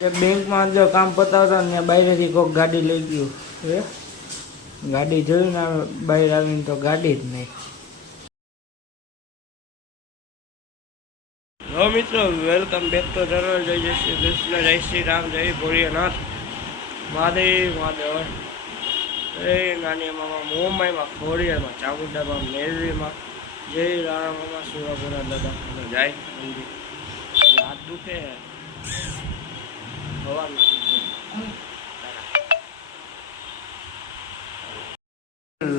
બેંકમાં જો કામ પતાવતા ને બહારેથી કોઈક ગાડી લઈ ગયું હે ગાડી જોઈને બહાર આવીને તો ગાડી જ નહીં. હલો મિત્રો, વેલકમ બેક ટુ ચેનલ. જય શ્રી કૃષ્ણ, જય શ્રી રામ, જય ભોળિયાનાથ, મહાદેવ મહાદેવ. નાની મામા મુંબઈમાં, ખોડિયારમાં, ચામુંડામાં, મેરવીમાં, જય રાણામામા, સુરાપુરા દાદા જય મંદિર. હાથ દુખે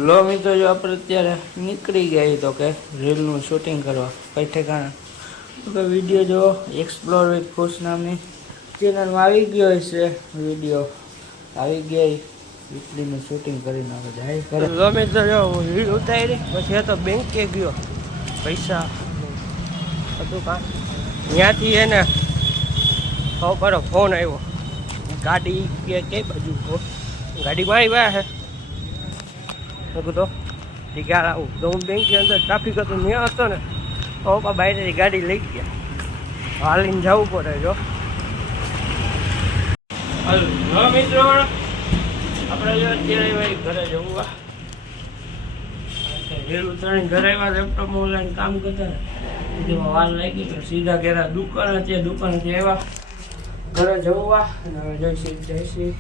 લો મિત્રો, જો આપણે અત્યારે નીકળી ગયા તો કે રીલનું શૂટિંગ કરવા કઈ ઠેકાણા તો કે વિડીયો જો એક્સપ્લોર વિથ ખુશ નામની ચેનલમાં આવી ગયો છે. વિડીયો આવી ગયા વીકલીનું શૂટિંગ કરીને આપણે જાય કરે. લો મિત્રો, જો રીલ ઉતારી પછી તો બેંકે ગયો પૈસા હતું કાં ત્યાંથી એને ખબર ફોન આવ્યો ગાડી કે કઈ બાજુ ગાડીમાં આવ્યા હે તો ક્યારે આવું તો હું બેંકની અંદર ટ્રાફિક હતું ત્યાં હતો ને તો પપ્પા બહારથી ગાડી લઈ ગયા હાલીને જવું પડે. જો મિત્રો આપણે જો અત્યારે ઘરે જવું રેલ ઉતારીને ઘરે આવ્યા લેપટોપ ઓનલાઈન કામ કરતા ને એમાં વાર લાગી તો સીધા ઘેરા દુકાન હતી દુકાનથી આવ્યા ઘરે જવું અને હવે જઈશી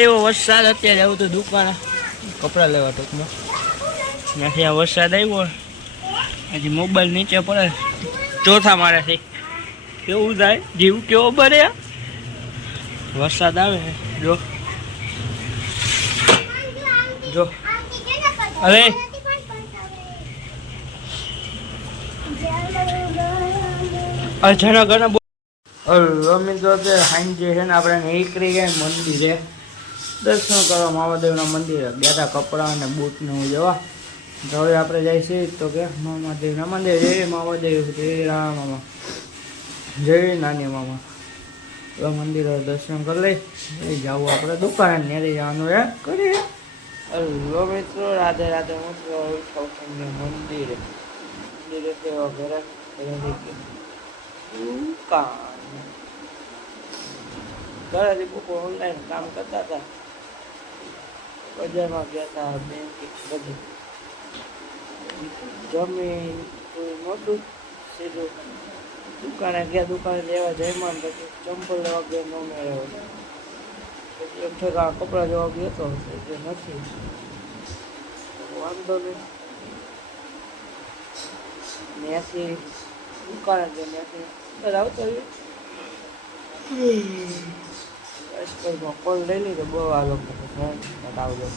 એવો વરસાદ અત્યારે આવું તો દુકાન કપડાં લેવા ટૂંકમાં ત્યાંથી આ વરસાદ આવ્યો હજી મોબાઈલ નીચે પડે ચોથા માળેથી કેવું થાય જીવ કેવો બરે વરસાદ આવે જો જો અરે અજાણા ઘણા મિત્રો સાંજે છે ને આપણે નીકળી ગયા મંદિરે દર્શન કરવા મહાદેવના મંદિરે બેઠા કપડાં અને બૂટ ને હું જવા તો હવે આપણે જાય છે તો કે મહાદેવના મંદિર જય મહાદેવ જય રામામા જય નાની મામા તો મંદિરે દર્શન કરી લઈ જવું આપણે દુકાને નેરી જવાનું એ કરીએ. હલો મિત્રો, રાધે રાધે મિત્રો. મંદિરે મંદિરે ઘરે ઘરેથી લોકો ઓનલાઈન કામ કરતા હતા બજારમાં ગયા હતા બેંક બધું જમીન મોટું સીધું દુકાને ગયા દુકાને લેવા જઈમાં પછી ચંપલ લેવા ગયા ન મેળવ્યો પછી એક ઠેકા કપડાં જોવા ગયો હતો જે નથી વાંધો નહીં ત્યાંથી દુકાને ગયા ત્યાંથી આવતો કોલ લઈ લીધો બહુ આ લોકો આવજો